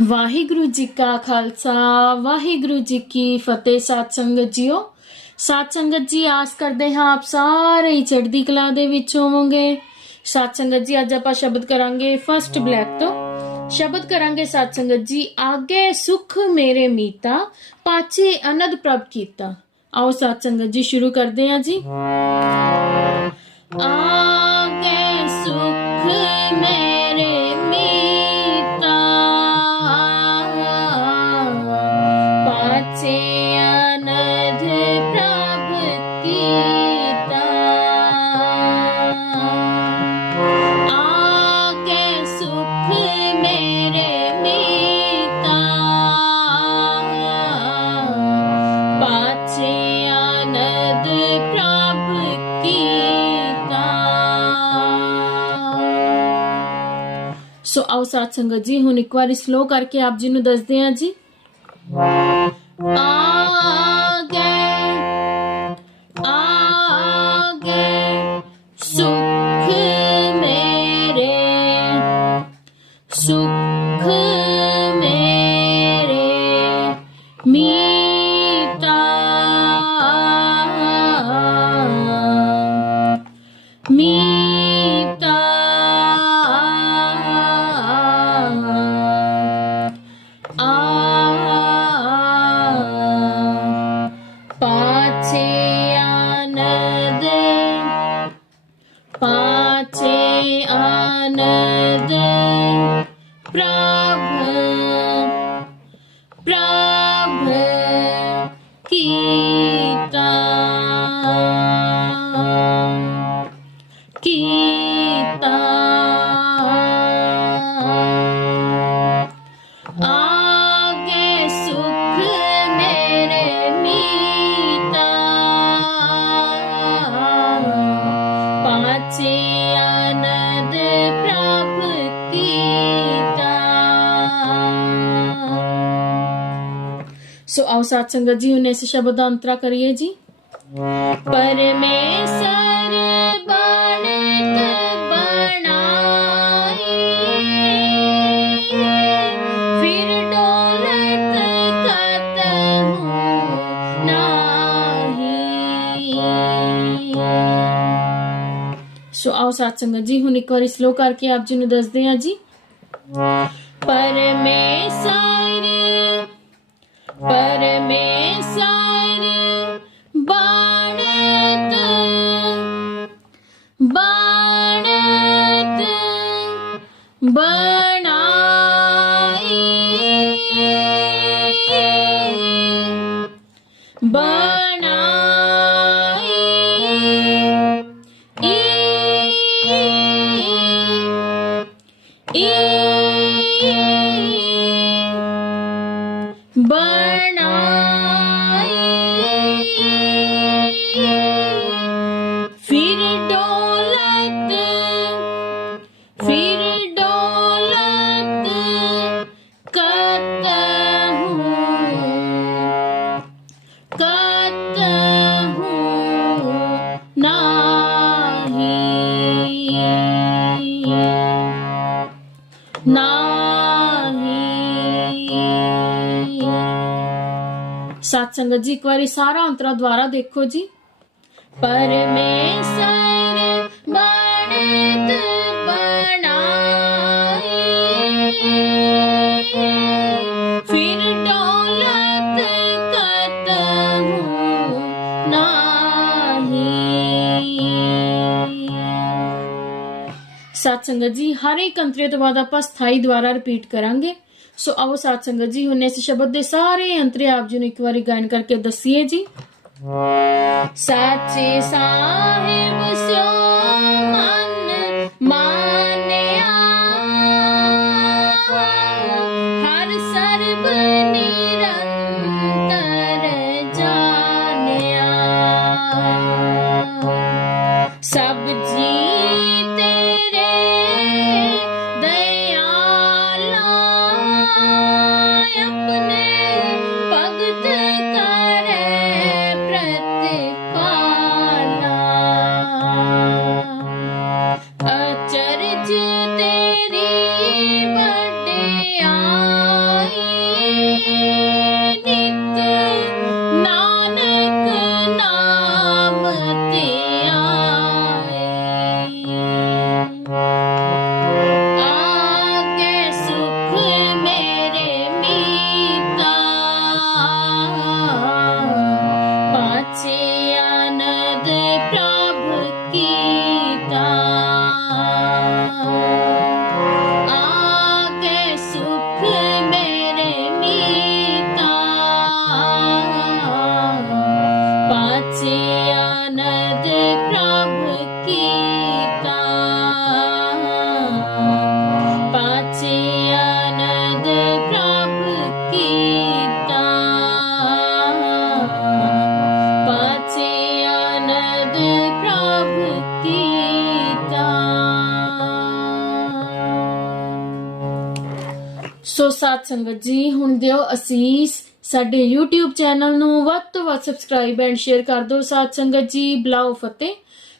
ਵਾਹਿਗੁਰੂ ਜੀ ਕਾ ਖਾਲਸਾ, ਵਾਹਿਗੁਰੂ ਜੀ ਕੀ ਫਤਿਹ। ਸਾਧ ਸੰਗਤ ਜੀਓ, ਸਾਧ ਸੰਗਤ ਜੀ, ਆਸ ਕਰਦੇ ਹਾਂ ਆਪ ਸਾਰੇ ਹੀ ਚੜ੍ਹਦੀ ਕਲਾ ਦੇ ਵਿੱਚ ਹੋਵੋਗੇ। ਸਾਧ ਸੰਗਤ ਜੀ, ਅੱਜ ਆਪਾਂ ਸ਼ਬਦ ਕਰਾਂਗੇ ਫਰਸਟ ਬਲੈਕ ਤੋਂ। ਸ਼ਬਦ ਕਰਾਂਗੇ ਸਾਧ ਸੰਗਤ ਜੀ, ਆਗੇ ਸੁਖ ਮੇਰੇ ਮੀਤਾ, ਪਾਛੇ ਅਨੰਦ ਪ੍ਰਭ ਕੀਤਾ। ਆਓ ਸਾਧ ਸੰਗਤ ਜੀ, ਸ਼ੁਰੂ ਕਰਦੇ ਹਾਂ ਜੀ। ਆਗੇ ਸੋ ਆਓ ਸਾਧ ਸੰਗਤ ਜੀ ਹੁਣ ਇੱਕ ਵਾਰੀ ਸਲੋ ਕਰਕੇ ਆਪ ਜੀ ਨੂੰ ਦੱਸਦੇ ਹਾਂ ਜੀ। ਆਗੇ Oh. सो आओ सात संगत जी उन्हें से शब्द अंतरा करिए जी। परमेश्वर बने सो आओ सात संगत जी हूँ एक बार स्लो करके आप जी दस दिया जी। परमेश्वर परमेश्वर बाणत बाणत बाण सत्संग जी एक बारी सारा अंतरा द्वारा देखो जी। परमेश्वर फिर डोलत ना ਸਤ ਸੰਗਤ ਜੀ ਹਰ ਇੱਕ ਅੰਤਰੇ ਤੋਂ ਬਾਅਦ ਆਪਾਂ ਸਥਾਈ ਦੁਆਰਾ ਰਿਪੀਟ ਕਰਾਂਗੇ। ਸੋ ਆਓ ਸਤ ਸੰਗਤ ਜੀ ਹੁਣ ਇਸ ਸ਼ਬਦ ਦੇ ਸਾਰੇ ਅੰਤਰੇ ਆਪ ਜੀ ਨੂੰ ਇੱਕ ਵਾਰੀ ਗਾਇਨ ਕਰਕੇ ਦੱਸੀਏ ਜੀ। ਸਾਚੇ ਸਾਹਿਬ ਸਿਓ ਸਾਥ ਸੰਗਤ ਜੀ। ਹੁਣ ਦਿਓ ਅਸੀਸ ਸਾਡੇ YouTube ਚੈਨਲ ਨੂੰ ਵੱਧ ਤੋਂ ਵੱਧ ਸਬਸਕ੍ਰਾਈਬ ਐਂਡ ਸ਼ੇਅਰ ਕਰ ਦਿਓ ਸਾਥ ਸੰਗਤ ਜੀ। ਬਲਾਓ ਫਤਿਹ।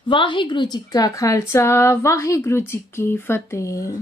ਵਾਹਿਗੁਰੂ ਜੀ ਕਾ ਖਾਲਸਾ, ਵਾਹਿਗੁਰੂ ਜੀ ਕੀ ਫਤਿਹ।